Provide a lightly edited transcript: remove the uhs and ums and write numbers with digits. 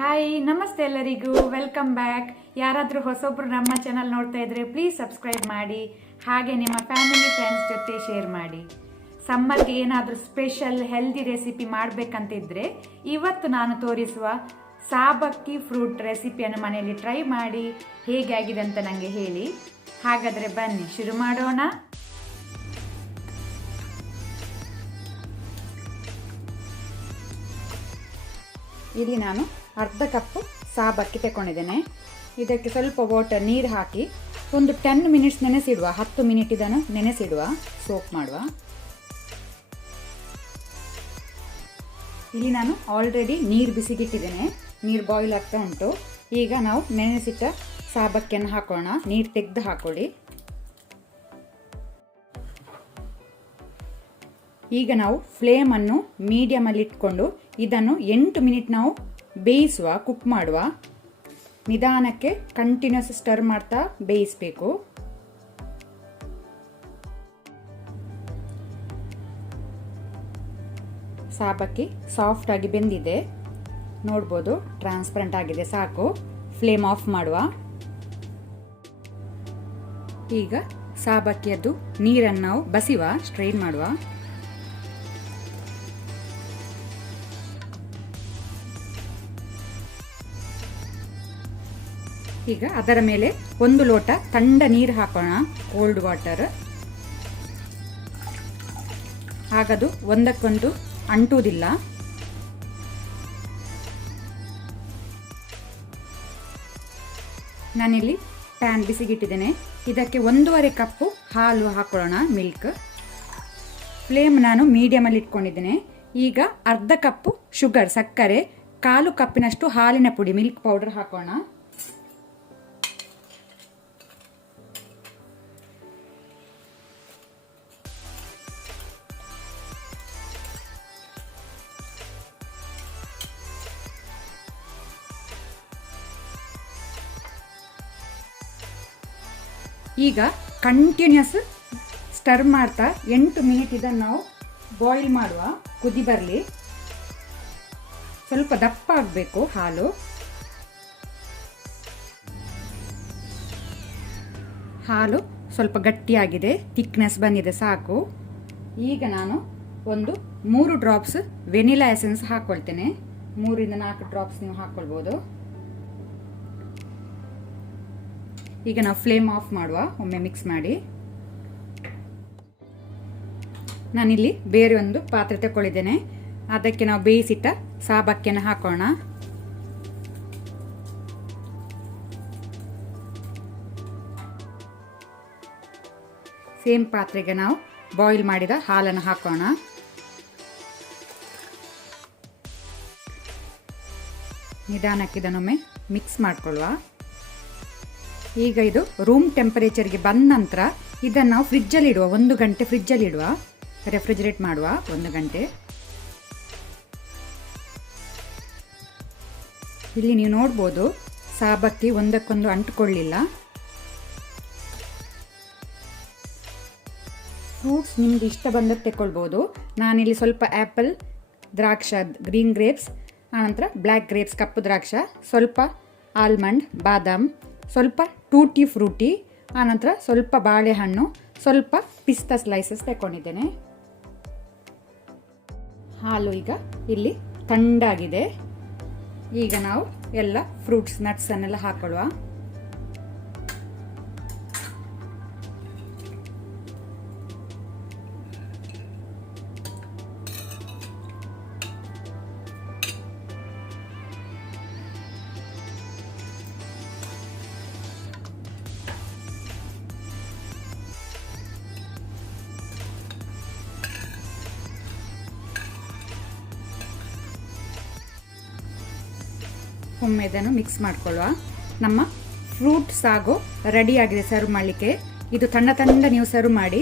Hi ನಮಸ್ತೆ ಎಲ್ಲರಿಗೂ, welcome back. ಯಾರಾದರೂ ಹೊಸೊಬ್ಬರು ನಮ್ಮ ಚಾನಲ್ ನೋಡ್ತಾ ಇದ್ರೆ ಪ್ಲೀಸ್ ಸಬ್ಸ್ಕ್ರೈಬ್ ಮಾಡಿ, ಹಾಗೆ ನಿಮ್ಮ ಫ್ಯಾಮಿಲಿ ಫ್ರೆಂಡ್ಸ್ ಜೊತೆ ಶೇರ್ ಮಾಡಿ. ಸಮ್ಮರ್ಗೆ ಏನಾದರೂ ಸ್ಪೆಷಲ್ ಹೆಲ್ದಿ ರೆಸಿಪಿ ಮಾಡಬೇಕಂತಿದ್ರೆ ಇವತ್ತು ನಾನು ತೋರಿಸುವ ಸಾಬಕ್ಕಿ ಫ್ರೂಟ್ ರೆಸಿಪಿಯನ್ನು ಮನೆಯಲ್ಲಿ ಟ್ರೈ ಮಾಡಿ ಹೇಗೆ ಆಗಿದೆ ಅಂತ ನನಗೆ ಹೇಳಿ. ಹಾಗಾದರೆ ಬನ್ನಿ ಶುರು ಮಾಡೋಣ. ಇಲ್ಲಿ ನಾನು ಅರ್ಧ ಕಪ್ಪು ಸಾಬಕ್ಕಿ ತಗೊಂಡಿದ್ದೇನೆ. ಇದಕ್ಕೆ ಸ್ವಲ್ಪ ವಾಟರ್ ನೀರು ಹಾಕಿ ಒಂದು 10 ಮಿನಿಟ್ಸ್ ನೆನೆಸಿಡುವ. 10 ಮಿನಿಟ್ ಇದನ್ನು ನೆನೆಸಿಡುವ, ಸೋಕ್ ಮಾಡುವ. ಇಲ್ಲಿ ನಾನು ಆಲ್ರೆಡಿ ನೀರು ಬಿಸಿಗಿಟ್ಟಿದ್ದೇನೆ, ನೀರು ಬಾಯ್ಲ್ ಆಗ್ತಾ ಉಂಟು. ಈಗ ನಾವು ನೆನೆಸಿಟ್ಟ ಸಾಬಕ್ಕಿಯನ್ನು ಹಾಕೋಣ. ನೀರು ತೆಗೆದು ಹಾಕೊಳ್ಳಿ. ಈಗ ನಾವು ಫ್ಲೇಮನ್ನು ಮೀಡಿಯಮಲ್ಲಿ ಇಟ್ಕೊಂಡು ಇದನ್ನು 8 ಮಿನಿಟ್ ನಾವು ಬೇಯಿಸುವ, ಕುಕ್ ಮಾಡುವ. ನಿಧಾನಕ್ಕೆ ಕಂಟಿನ್ಯೂಸ್ ಸ್ಟರ್ ಮಾಡ್ತಾ ಬೇಯಿಸಬೇಕು. ಸಾಬಕ್ಕಿ ಸಾಫ್ಟ್ ಆಗಿ ಬೆಂದಿದೆ, ನೋಡ್ಬೋದು, ಟ್ರಾನ್ಸ್ಪರೆಂಟ್ ಆಗಿದೆ. ಸಾಕು, ಫ್ಲೇಮ್ ಆಫ್ ಮಾಡುವ. ಈಗ ಸಾಬಕ್ಕಿಯದ್ದು ನೀರನ್ನು ನಾವು ಬಸಿವ, ಸ್ಟ್ರೈನ್ ಮಾಡುವ. ಈಗ ಅದರ ಮೇಲೆ 1 ಲೋಟ ಥಂಡ ನೀರು ಹಾಕೋಣ, ಕೋಲ್ಡ್ ವಾಟರ್. ಹಾಗದು ಒಂದಕ್ಕೊಂದು ಅಂಟುವುದಿಲ್ಲ. ನಾನಿಲ್ಲಿ ಪ್ಯಾನ್ ಬಿಸಿಗಿಟ್ಟಿದ್ದೇನೆ. ಇದಕ್ಕೆ 1.5 ಕಪ್ಪು ಹಾಲು ಹಾಕೊಳ್ಳೋಣ, ಮಿಲ್ಕ್. ಫ್ಲೇಮ್ ನಾನು ಮೀಡಿಯಮಲ್ಲಿ ಇಟ್ಕೊಂಡಿದ್ದೇನೆ. ಈಗ ಅರ್ಧ ಕಪ್ಪು ಶುಗರ್, ಸಕ್ಕರೆ, 1/4 ಕಪ್ಪಿನಷ್ಟು ಹಾಲಿನ ಪುಡಿ, ಮಿಲ್ಕ್ ಪೌಡರ್ ಹಾಕೋಣ. ಈಗ ಕಂಟಿನ್ಯೂಸ್ ಸ್ಟರ್ ಮಾಡ್ತಾ 8 ಮಿನಿಟ್ ಇದನ್ನು ನಾವು ಬಾಯ್ಲ್ ಮಾಡುವ, ಕುದಿ ಬರಲಿ. ಸ್ವಲ್ಪ ದಪ್ಪ ಆಗಬೇಕು ಹಾಲು. ಹಾಲು ಸ್ವಲ್ಪ ಗಟ್ಟಿಯಾಗಿದೆ, ಥಿಕ್ನೆಸ್ ಬಂದಿದೆ, ಸಾಕು. ಈಗ ನಾನು ಒಂದು 3 ಡ್ರಾಪ್ಸ್ ವೆನಿಲಾ ಎಸೆನ್ಸ್ ಹಾಕೊಳ್ತೇನೆ. 3 ಇಂದ 4 ಡ್ರಾಪ್ಸ್ ನೀವು ಹಾಕೊಳ್ಬೋದು. ಈಗ ನಾವು ಫ್ಲೇಮ್ ಆಫ್ ಮಾಡುವ, ಒಮ್ಮೆ ಮಿಕ್ಸ್ ಮಾಡಿ. ನಾನಿಲ್ಲಿ ಬೇರೆ ಒಂದು ಪಾತ್ರೆ ತಗೊಳ್ಳಿದ್ದೇನೆ. ಅದಕ್ಕೆ ನಾವು ಬೇಯಿಸಿಟ್ಟ ಸಾಬಕ್ಕಿಯನ್ನು ಹಾಕೋಣ. ಸೇಮ್ ಪಾತ್ರೆಗೆ ನಾವು ಬಾಯ್ಲ್ ಮಾಡಿದ ಹಾಲನ್ನು ಹಾಕೋಣ. ನಿಧಾನಕ್ಕೆ ಇದನ್ನೊಮ್ಮೆ ಮಿಕ್ಸ್ ಮಾಡಿಕೊಳ್ಳುವ. ಈಗ ಇದು ರೂಮ್ ಟೆಂಪರೇಚರ್ಗೆ ಬಂದ ನಂತರ ಇದನ್ನು ನಾವು ಫ್ರಿಜ್ಜಲ್ಲಿ ಇಡುವ, 1 ಗಂಟೆ ಫ್ರಿಜ್ಜಲ್ಲಿ ಇಡುವ, ರೆಫ್ರಿಜರೇಟ್ ಮಾಡುವ 1 ಗಂಟೆ. ಇಲ್ಲಿ ನೀವು ನೋಡ್ಬೋದು, ಸಾಬಕ್ಕಿ ಒಂದಕ್ಕೊಂದು ಅಂಟುಕೊಳ್ಳಿಲ್ಲ. ಫ್ರೂಟ್ಸ್ ನಿಮ್ಗೆ ಇಷ್ಟ ಬಂದದ್ದು ತಗೊಳ್ಬೋದು. ನಾನಿಲ್ಲಿ ಸ್ವಲ್ಪ ಆ್ಯಪಲ್, ದ್ರಾಕ್ಷ, ಗ್ರೀನ್ ಗ್ರೇಪ್ಸ್, ಆನಂತರ ಬ್ಲ್ಯಾಕ್ ಗ್ರೇಪ್ಸ್, ಕಪ್ಪು ದ್ರಾಕ್ಷ, ಸ್ವಲ್ಪ ಆಲ್ಮಂಡ್, ಬಾದಾಮ್, ಸ್ವಲ್ಪ ಟೂಟಿ ಫ್ರೂಟಿ, ಆನಂತರ ಸ್ವಲ್ಪ ಬಾಳೆಹಣ್ಣು, ಸ್ವಲ್ಪ ಪಿಸ್ತಾ ಸ್ಲೈಸಸ್ ತಗೊಂಡಿದ್ದೇನೆ. ಹಾಲು ಈಗ ಇಲ್ಲಿ ತಣ್ಣಗಾಗಿದೆ. ಈಗ ನಾವು ಎಲ್ಲ ಫ್ರೂಟ್ಸ್, ನಟ್ಸ್ ಅನ್ನೆಲ್ಲ ಹಾಕೊಳ್ಳುವ. ಒಮ್ಮೆ ಇದನ್ನು ಮಿಕ್ಸ್ ಮಾಡ್ಕೊಳ್ಳುವ. ನಮ್ಮ ಫ್ರೂಟ್ ಸಾಗು ರೆಡಿ ಆಗಿದೆ ಸರ್ವ್ ಮಾಡಲಿಕ್ಕೆ. ಇದು ತಣ್ಣ ನೀವು ಸರ್ವ್ ಮಾಡಿ.